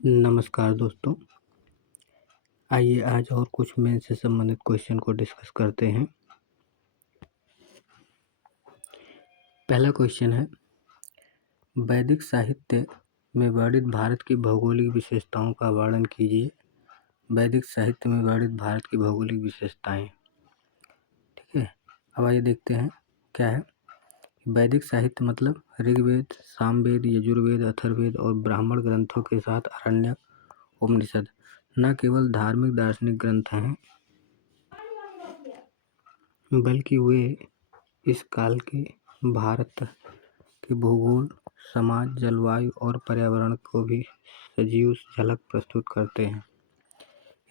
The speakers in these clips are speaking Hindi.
नमस्कार दोस्तों। आइए आज और कुछ मैथ से संबंधित क्वेश्चन को डिस्कस करते हैं। पहला क्वेश्चन है, वैदिक साहित्य में वर्णित भारत की भौगोलिक विशेषताओं का वर्णन कीजिए। वैदिक साहित्य में वर्णित भारत की भौगोलिक विशेषताएं। ठीक है, अब आइए देखते हैं क्या है। वैदिक साहित्य मतलब ऋग्वेद, सामवेद, यजुर्वेद, अथर्ववेद और ब्राह्मण ग्रंथों के साथ आरण्यक, उपनिषद न केवल धार्मिक दार्शनिक ग्रंथ हैं, बल्कि वे इस काल के भारत के भूगोल, समाज, जलवायु और पर्यावरण को भी सजीव झलक प्रस्तुत करते हैं।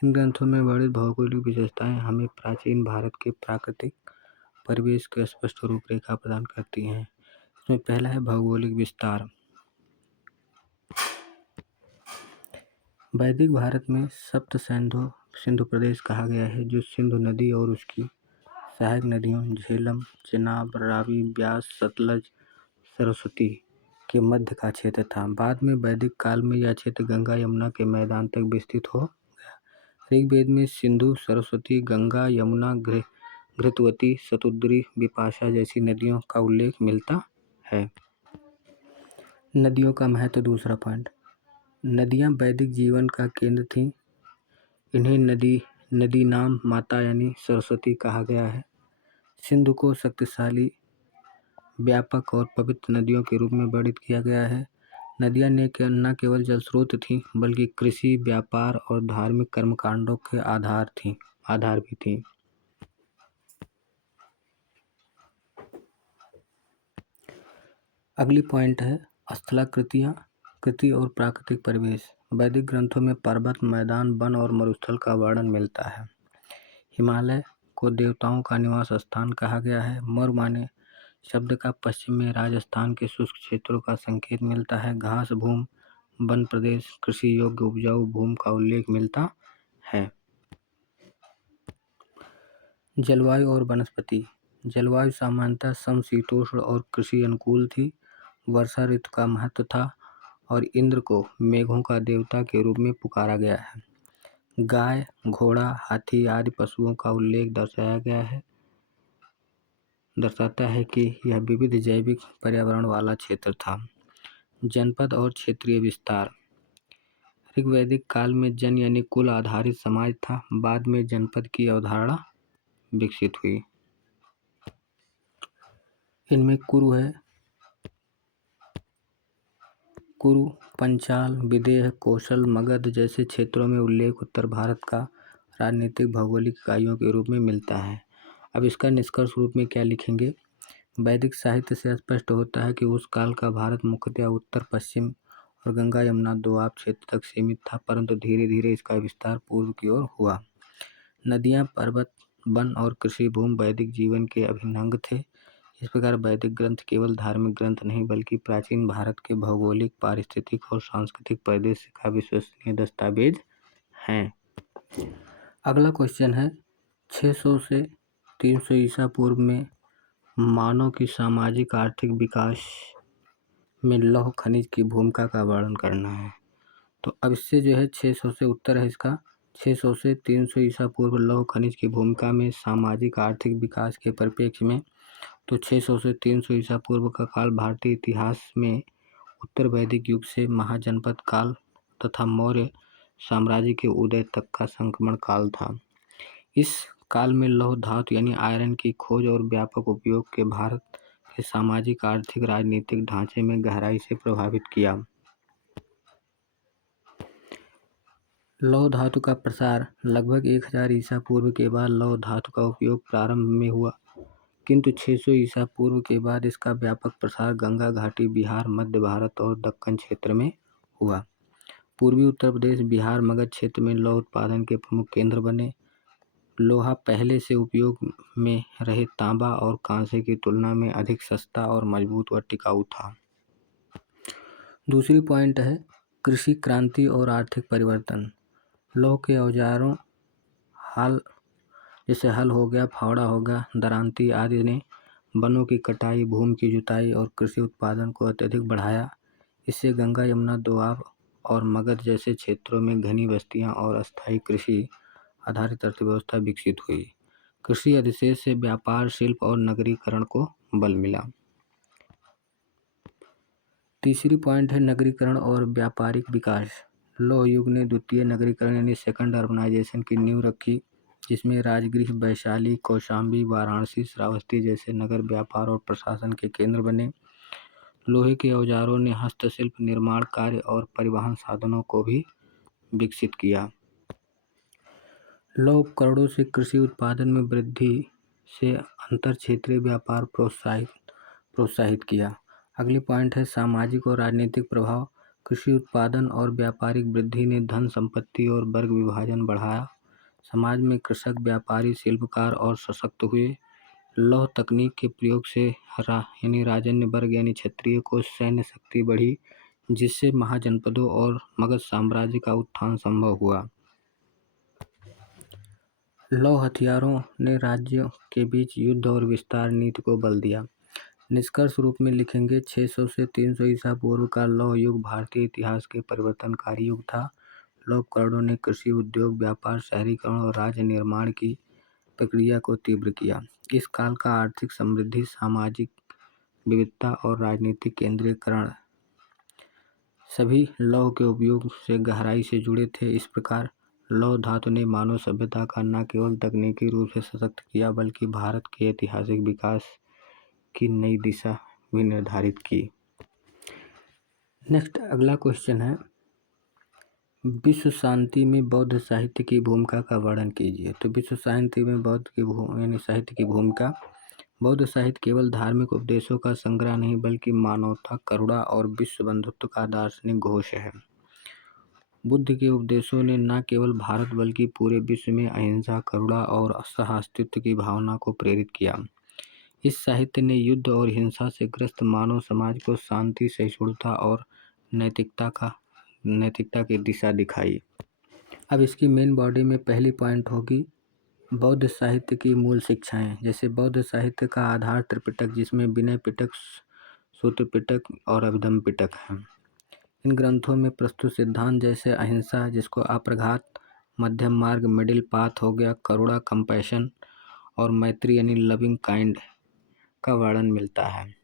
इन ग्रंथों में वर्णित भौगोलिक विशेषताएं हमें प्राचीन भारत के प्राकृतिक परिवेश की स्पष्ट रूपरेखा प्रदान करती हैं। इसमें पहला है भौगोलिक विस्तार। वैदिक भारत में सप्त सिंधु प्रदेश कहा गया है, जो सिंधु नदी और उसकी सहायक नदियों झेलम, चेनाब, रावी, ब्यास, सतलज, सरस्वती के मध्य का क्षेत्र था। बाद में वैदिक काल में यह क्षेत्र गंगा यमुना के मैदान तक विस्तृत हो गया। ऋग्वेद में सिंधु, सरस्वती, गंगा, यमुना, घृतवती, शतुद्री, विपाशा जैसी नदियों का उल्लेख मिलता है। नदियों का महत्व, दूसरा पॉइंट। नदियाँ वैदिक जीवन का केंद्र थीं। इन्हें नदी नाम माता यानी सरस्वती कहा गया है। सिंधु को शक्तिशाली, व्यापक और पवित्र नदियों के रूप में वर्णित किया गया है। नदियाँ न केवल जल स्रोत थीं, बल्कि कृषि, व्यापार और धार्मिक कर्मकांडों के आधार भी थीं। अगली पॉइंट है कृति और प्राकृतिक परिवेश। वैदिक ग्रंथों में पर्वत, मैदान, वन और मरुस्थल का वर्णन मिलता है। हिमालय को देवताओं का निवास स्थान कहा गया है। मरुमाने शब्द का पश्चिम में राजस्थान के शुष्क क्षेत्रों का संकेत मिलता है। घास भूमि, वन प्रदेश, कृषि योग्य उपजाऊ भूमि का उल्लेख मिलता है। जलवायु और वनस्पति। जलवायु सामान्यतः समशीतोष्ण और कृषि अनुकूल थी। वर्षा ऋतु का महत्व था और इंद्र को मेघों का देवता के रूप में पुकारा गया है। गाय, घोड़ा, हाथी आदि पशुओं का उल्लेख दर्शाता है कि यह विविध जैविक पर्यावरण वाला क्षेत्र था। जनपद और क्षेत्रीय विस्तार। ऋग्वैदिक काल में जन यानी कुल आधारित समाज था। बाद में जनपद की अवधारणा विकसित हुई। इनमें कुरु, पंचाल, विदेह, कौशल, मगध जैसे क्षेत्रों में उल्लेख उत्तर भारत का राजनीतिक भौगोलिक इकाइयों के रूप में मिलता है। अब इसका निष्कर्ष रूप में क्या लिखेंगे? वैदिक साहित्य से स्पष्ट होता है कि उस काल का भारत मुख्यतः उत्तर पश्चिम और गंगा यमुना दोआब क्षेत्र तक सीमित था, परंतु धीरे धीरे इसका विस्तार पूर्व की ओर हुआ। नदियाँ, पर्वत, वन और कृषि भूमि वैदिक जीवन के अभिन्न अंग थे। इस प्रकार वैदिक ग्रंथ केवल धार्मिक ग्रंथ नहीं, बल्कि प्राचीन भारत के भौगोलिक, पारिस्थितिक और सांस्कृतिक परिदृश्य का विश्वसनीय दस्तावेज हैं। अगला क्वेश्चन है, 600 से 300 ईसा पूर्व में मानव की सामाजिक आर्थिक विकास में लौह खनिज की भूमिका का वर्णन करना है। तो अब इससे जो है 600 से उत्तर है इसका 600 से 300 ईसा पूर्व लौह खनिज की भूमिका में सामाजिक आर्थिक विकास के परिप्रेक्ष्य में। तो 600 से 300 ईसा पूर्व का काल भारतीय इतिहास में उत्तर वैदिक युग से महाजनपद काल तथा मौर्य साम्राज्य के उदय तक का संक्रमण काल था। इस काल में लौह धातु यानी आयरन की खोज और व्यापक उपयोग के भारत के सामाजिक, आर्थिक, राजनीतिक ढांचे में गहराई से प्रभावित किया। लौह धातु का प्रसार लगभग 1000 ईसा पूर्व के बाद लौह धातु का उपयोग प्रारंभ में हुआ, किंतु 600 ईसा पूर्व के बाद इसका व्यापक प्रसार गंगा घाटी, बिहार, मध्य भारत और दक्कन क्षेत्र में हुआ। पूर्वी उत्तर प्रदेश, बिहार, मगध क्षेत्र में लौह उत्पादन के प्रमुख केंद्र बने। लोहा पहले से उपयोग में रहे तांबा और कांसे की तुलना में अधिक सस्ता और मजबूत व टिकाऊ था। दूसरी पॉइंट है कृषि क्रांति और आर्थिक परिवर्तन। लौह के औजारों जैसे हल हो गया, फावड़ा हो गया, दरांती आदि ने वनों की कटाई, भूमि की जुताई और कृषि उत्पादन को अत्यधिक बढ़ाया। इससे गंगा यमुना दोआब और मगध जैसे क्षेत्रों में घनी बस्तियां और अस्थायी कृषि आधारित अर्थव्यवस्था विकसित हुई। कृषि अधिशेष से व्यापार, शिल्प और नगरीकरण को बल मिला। तीसरी पॉइंट है नगरीकरण और व्यापारिक विकास। लौह युग ने द्वितीय नगरीकरण यानी सेकंड अर्बनाइजेशन की नींव रखी, जिसमें राजगृह, वैशाली, कौशाम्बी, वाराणसी, श्रावस्ती जैसे नगर व्यापार और प्रशासन के केंद्र बने। लोहे के औजारों ने हस्तशिल्प, निर्माण कार्य और परिवहन साधनों को भी विकसित किया। लौह उपकरणों से कृषि उत्पादन में वृद्धि से अंतर क्षेत्रीय व्यापार प्रोत्साहित किया। अगली पॉइंट है सामाजिक और राजनीतिक प्रभाव। कृषि उत्पादन और व्यापारिक वृद्धि ने धन संपत्ति और वर्ग विभाजन बढ़ाया। समाज में कृषक, व्यापारी, शिल्पकार और सशक्त हुए। लौह तकनीक के प्रयोग से राजन्य वर्ग यानी क्षत्रिय को सैन्य शक्ति बढ़ी, जिससे महाजनपदों और मगध साम्राज्य का उत्थान संभव हुआ। लौह हथियारों ने राज्यों के बीच युद्ध और विस्तार नीति को बल दिया। निष्कर्ष रूप में लिखेंगे 600 से 300 ईसा पूर्व का लौह युग भारतीय इतिहास के परिवर्तनकारी युग था। लौह उपकरणों ने कृषि, उद्योग, व्यापार, शहरीकरण और राज्य निर्माण की प्रक्रिया को तीव्र किया। इस काल का आर्थिक समृद्धि, सामाजिक विविधता और राजनीतिक केंद्रीकरण सभी लौह के उपयोग से गहराई से जुड़े थे। इस प्रकार लौह धातु ने मानव सभ्यता का न केवल तकनीकी रूप से सशक्त किया, बल्कि भारत के ऐतिहासिक विकास की नई दिशा भी निर्धारित की। नेक्स्ट अगला क्वेश्चन है, विश्व शांति में बौद्ध साहित्य की भूमिका का वर्णन कीजिए। तो विश्व शांति में साहित्य की भूमिका। बौद्ध साहित्य केवल धार्मिक उपदेशों का संग्रह नहीं, बल्कि मानवता, करुणा और विश्व बंधुत्व का दार्शनिक घोष है। बुद्ध के उपदेशों ने न केवल भारत बल्कि पूरे विश्व में अहिंसा, करुणा और सह-अस्तित्व की भावना को प्रेरित किया। इस साहित्य ने युद्ध और हिंसा से ग्रस्त मानव समाज को शांति, सहिष्णुता और नैतिकता की दिशा दिखाई। अब इसकी मेन बॉडी में पहली पॉइंट होगी बौद्ध साहित्य की मूल शिक्षाएं। जैसे बौद्ध साहित्य का आधार त्रिपिटक, जिसमें विनय पिटक, सूत्र पिटक और अभिधम्म पिटक हैं। इन ग्रंथों में प्रस्तुत सिद्धांत जैसे अहिंसा, जिसको अप्रघात, मध्यम मार्ग, मिडिल पाथ हो गया, करुणा, कंपैशन और मैत्री यानी लविंग काइंड का वर्णन मिलता है।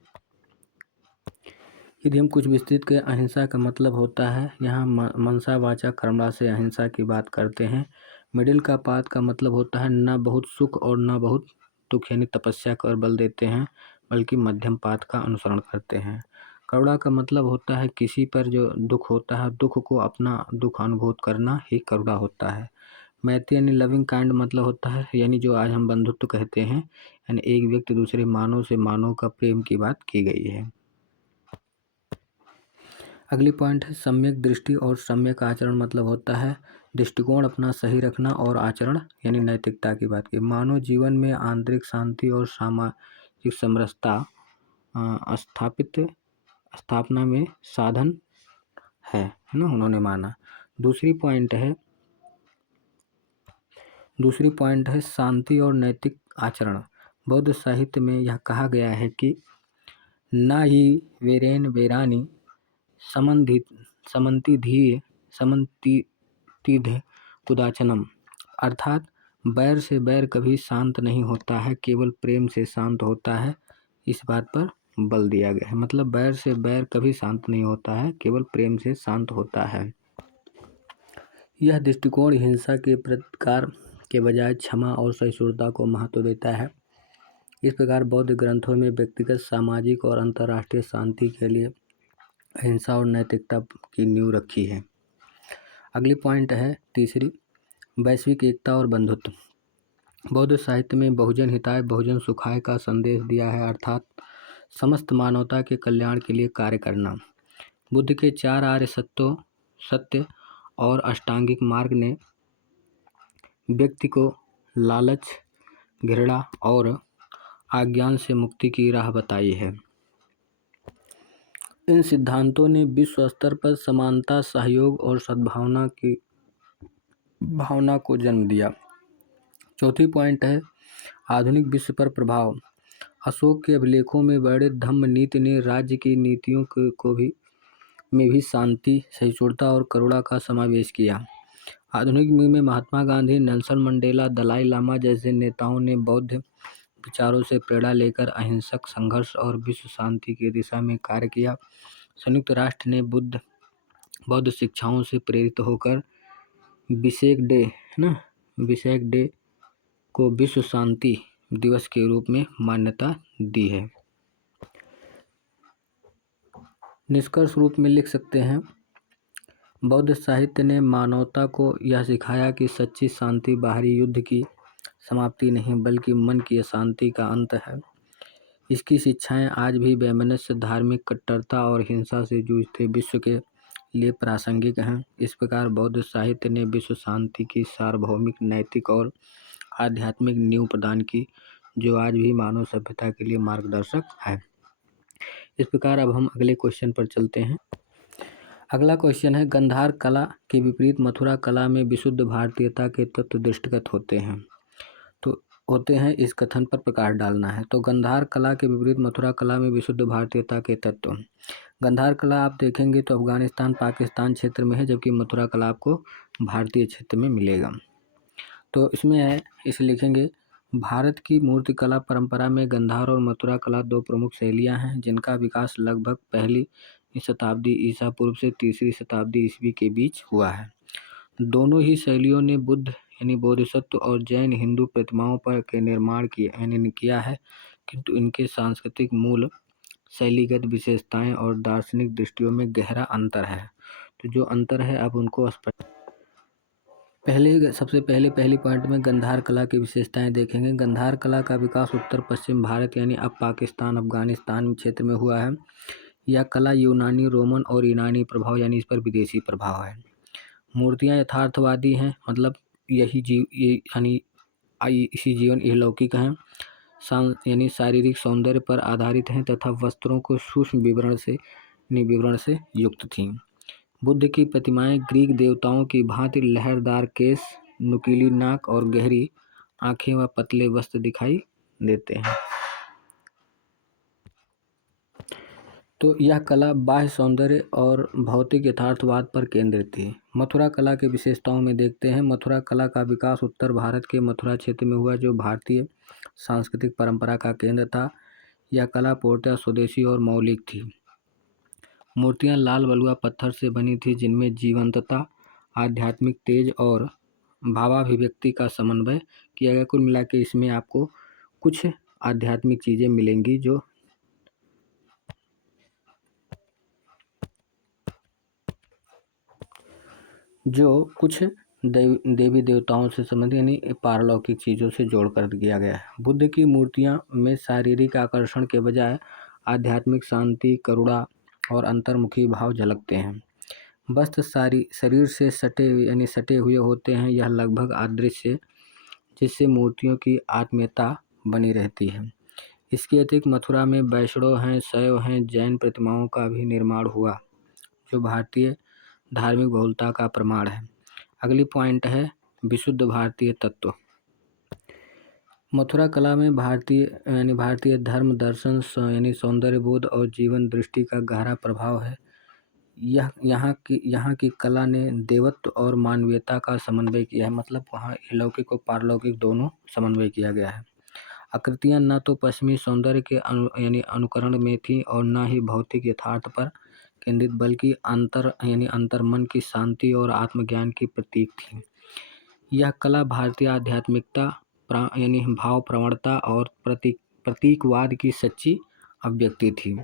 यदि हम कुछ विस्तृत करें, अहिंसा का मतलब होता है, यहाँ मनसा वाचा कर्मणा से अहिंसा की बात करते हैं। मिडिल का पाथ का मतलब होता है न बहुत सुख और न बहुत दुख, यानी तपस्या कर बल देते हैं, बल्कि मध्यम पाथ का अनुसरण करते हैं। करुणा का मतलब होता है किसी पर जो दुख होता है, दुख को अपना दुख अनुभूत करना ही करुणा होता है। मैत्री यानी लविंग काइंड मतलब होता है, यानी जो आज हम बंधुत्व कहते हैं, यानी एक व्यक्ति दूसरे मानव से मानव का प्रेम की बात की गई है। अगली पॉइंट है सम्यक दृष्टि और सम्यक आचरण मतलब होता है दृष्टिकोण अपना सही रखना और आचरण यानी नैतिकता की बात की। मानव जीवन में आंतरिक शांति और सामाजिक समरसता स्थापना में साधन है ना, उन्होंने माना। दूसरी पॉइंट है शांति और नैतिक आचरण। बौद्ध साहित्य में यह कहा गया है कि ना ही वीरेन वीरानी समन्तिध कुदाचनम, अर्थात बैर से बैर कभी शांत नहीं होता है, केवल प्रेम से शांत होता है। इस बात पर बल दिया गया है, मतलब बैर से बैर कभी शांत नहीं होता है, केवल प्रेम से शांत होता है। यह दृष्टिकोण हिंसा के प्रतिकार के बजाय क्षमा और सहिष्णुता को महत्व देता है। इस प्रकार बौद्ध ग्रंथों में व्यक्तिगत, सामाजिक और अंतर्राष्ट्रीय शांति के लिए अहिंसा और नैतिकता की नींव रखी है। अगली पॉइंट है तीसरी, वैश्विक एकता और बंधुत्व। बौद्ध साहित्य में बहुजन हिताय बहुजन सुखाय का संदेश दिया है, अर्थात समस्त मानवता के कल्याण के लिए कार्य करना। बुद्ध के 4 आर्य सत्य और अष्टांगिक मार्ग ने व्यक्ति को लालच, घृणा और अज्ञान से मुक्ति की राह बताई है। इन सिद्धांतों ने विश्व स्तर पर समानता, सहयोग और सद्भावना की भावना को जन्म दिया। चौथी पॉइंट है आधुनिक विश्व पर प्रभाव। अशोक के अभिलेखों में वर्णित धम्म नीति ने राज्य की नीतियों को भी में भी शांति, सहिष्णुता और करुणा का समावेश किया। आधुनिक युग में महात्मा गांधी, नेल्सन मंडेला, दलाई लामा जैसे नेताओं ने बौद्ध विचारों से प्रेरणा लेकर अहिंसक संघर्ष और विश्व शांति की दिशा में कार्य किया। संयुक्त राष्ट्र ने बौद्ध शिक्षाओं से प्रेरित होकर विसेक डे को विश्व शांति दिवस के रूप में मान्यता दी है। निष्कर्ष रूप में लिख सकते हैं, बौद्ध साहित्य ने मानवता को यह सिखाया कि सच्ची शांति बाहरी युद्ध की समाप्ति नहीं बल्कि मन की अशांति का अंत है। इसकी शिक्षाएं आज भी वैमनस्य, धार्मिक कट्टरता और हिंसा से जूझते विश्व के लिए प्रासंगिक हैं। इस प्रकार बौद्ध साहित्य ने विश्व शांति की सार्वभौमिक, नैतिक और आध्यात्मिक नींव प्रदान की, जो आज भी मानव सभ्यता के लिए मार्गदर्शक है। इस प्रकार अब हम अगले क्वेश्चन पर चलते हैं। अगला क्वेश्चन है, गंधार कला के विपरीत मथुरा कला में विशुद्ध भारतीयता के तत्व दृष्टिगत होते हैं। इस कथन पर प्रकाश डालना है। तो गंधार कला के विपरीत मथुरा कला में विशुद्ध भारतीयता के तत्व। गंधार कला आप देखेंगे तो अफगानिस्तान, पाकिस्तान क्षेत्र में है, जबकि मथुरा कला आपको भारतीय क्षेत्र में मिलेगा। तो इसमें है, इसे लिखेंगे, भारत की मूर्तिकला परंपरा में गंधार और मथुरा कला दो प्रमुख शैलियां हैं, जिनका विकास लगभग पहली शताब्दी ईसा पूर्व से तीसरी शताब्दी ईस्वी के बीच हुआ है। दोनों ही शैलियों ने बुद्ध यानी बोधिसत्व और जैन हिंदू प्रतिमाओं पर के निर्माण किया है, किंतु इनके सांस्कृतिक मूल, शैलीगत विशेषताएं और दार्शनिक दृष्टियों में गहरा अंतर है। तो जो अंतर है अब उनको स्पष्ट। सबसे पहली पॉइंट में गंधार कला की विशेषताएं देखेंगे। गंधार कला का विकास उत्तर पश्चिम भारत यानी अब पाकिस्तान, अफगानिस्तान क्षेत्र में हुआ है। यह कला यूनानी, रोमन और यूनानी प्रभाव यानी इस पर विदेशी प्रभाव है। मूर्तियां यथार्थवादी हैं, मतलब इसी जीवन इहलौकिक हैं, यानी शारीरिक सौंदर्य पर आधारित हैं तथा वस्त्रों को सूक्ष्म विवरण से युक्त थीं। बुद्ध की प्रतिमाएं ग्रीक देवताओं की भांति लहरदार केस, नुकीली नाक और गहरी आंखें व पतले वस्त्र दिखाई देते हैं। तो यह कला बाह्य सौंदर्य और भौतिक यथार्थवाद पर केंद्रित थी। मथुरा कला के विशेषताओं में देखते हैं। मथुरा कला का विकास उत्तर भारत के मथुरा क्षेत्र में हुआ, जो भारतीय सांस्कृतिक परंपरा का केंद्र था। यह कला पूर्णतः स्वदेशी और मौलिक थी। मूर्तियां लाल बलुआ पत्थर से बनी थी, जिनमें जीवंतता, आध्यात्मिक तेज और भावाभिव्यक्ति का समन्वय किया गया। कुल मिला के इसमें आपको कुछ आध्यात्मिक चीज़ें मिलेंगी जो कुछ देवी देवताओं से संबंधित यानी पारलौकिक चीज़ों से जोड़कर दिया गया है। बुद्ध की मूर्तियां में शारीरिक आकर्षण के बजाय आध्यात्मिक शांति, करुणा और अंतर्मुखी भाव झलकते हैं। वस्त्र शरीर से सटे हुए होते हैं, यह लगभग अदृश्य, जिससे मूर्तियों की आत्मीयता बनी रहती है। इसके अतिरिक्त मथुरा में वैष्णव हैं, शैव हैं, जैन प्रतिमाओं का भी निर्माण हुआ, जो भारतीय धार्मिक बहुलता का प्रमाण है। अगली पॉइंट है विशुद्ध भारतीय तत्व। मथुरा कला में भारतीय धर्म, दर्शन यानी सौंदर्य बोध और जीवन दृष्टि का गहरा प्रभाव है। यहाँ की कला ने देवत्व और मानवीयता का समन्वय किया है, मतलब वहाँ अलौकिक और पारलौकिक दोनों समन्वय किया गया है। आकृतियाँ न तो पश्चिमी सौंदर्य के अनुकरण में थी और न ही भौतिक यथार्थ पर केंद्रित, बल्कि अंतर्मन की शांति और आत्मज्ञान की प्रतीक थी। यह कला भारतीय आध्यात्मिकता भाव प्रवणता और प्रतीकवाद की सच्ची अभिव्यक्ति थी।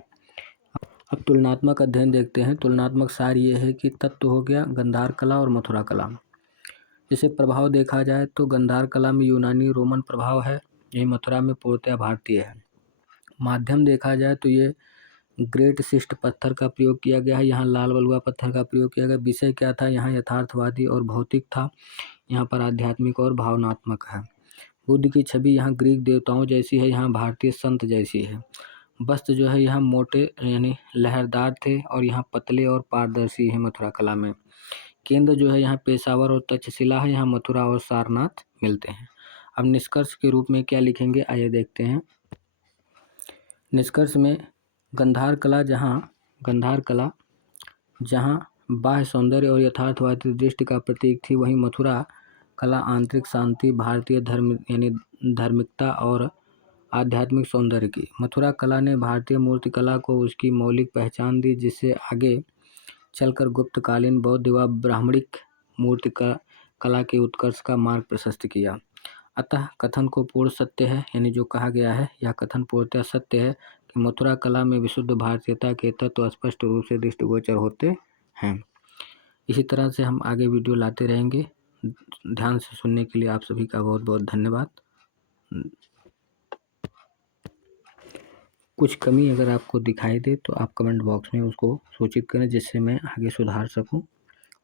अब तुलनात्मक अध्ययन देखते हैं। तुलनात्मक सार ये है कि तत्व हो गया गंधार कला और मथुरा कला। जैसे प्रभाव देखा जाए तो गंधार कला में यूनानी, रोमन प्रभाव है, यही मथुरा में पूर्णतः भारतीय है। माध्यम देखा जाए तो ये ग्रेट शिस्ट पत्थर का प्रयोग किया गया है, यहाँ लाल बलुआ पत्थर का प्रयोग किया गया। विषय क्या था, यहाँ यथार्थवादी और भौतिक था, यहाँ पर आध्यात्मिक और भावनात्मक है। बुद्ध की छवि यहाँ ग्रीक देवताओं जैसी है, यहाँ भारतीय संत जैसी है। वस्त्र जो है यहाँ मोटे यानी लहरदार थे और यहाँ पतले और पारदर्शी है मथुरा कला में। केंद्र जो है यहाँ पेशावर और तक्षशिला है, यहाँ मथुरा और सारनाथ मिलते हैं। अब निष्कर्ष के रूप में क्या लिखेंगे, आइए देखते हैं। निष्कर्ष में गंधार कला जहाँ बाह्य सौंदर्य और यथार्थवादी दृष्टि का प्रतीक थी, वहीं मथुरा कला आंतरिक शांति, भारतीय धर्म यानी धार्मिकता और आध्यात्मिक सौंदर्य की। मथुरा कला ने भारतीय मूर्तिकला को उसकी मौलिक पहचान दी, जिससे आगे चलकर गुप्तकालीन बौद्ध व ब्राह्मणिक मूर्ति कला के उत्कर्ष का मार्ग प्रशस्त किया। अतः कथन को पूर्ण सत्य है, यानी जो कहा गया है यह कथन पूर्णतः सत्य है कि मथुरा कला में विशुद्ध भारतीयता के तत्व स्पष्ट रूप से दृष्टिगोचर होते हैं। इसी तरह से हम आगे वीडियो लाते रहेंगे। ध्यान से सुनने के लिए आप सभी का बहुत बहुत धन्यवाद। कुछ कमी अगर आपको दिखाई दे तो आप कमेंट बॉक्स में उसको सूचित करें, जिससे मैं आगे सुधार सकूं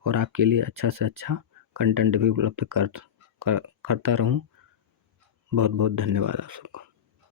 और आपके लिए अच्छा से अच्छा कंटेंट भी उपलब्ध करता रहूं। बहुत बहुत धन्यवाद आप सबको।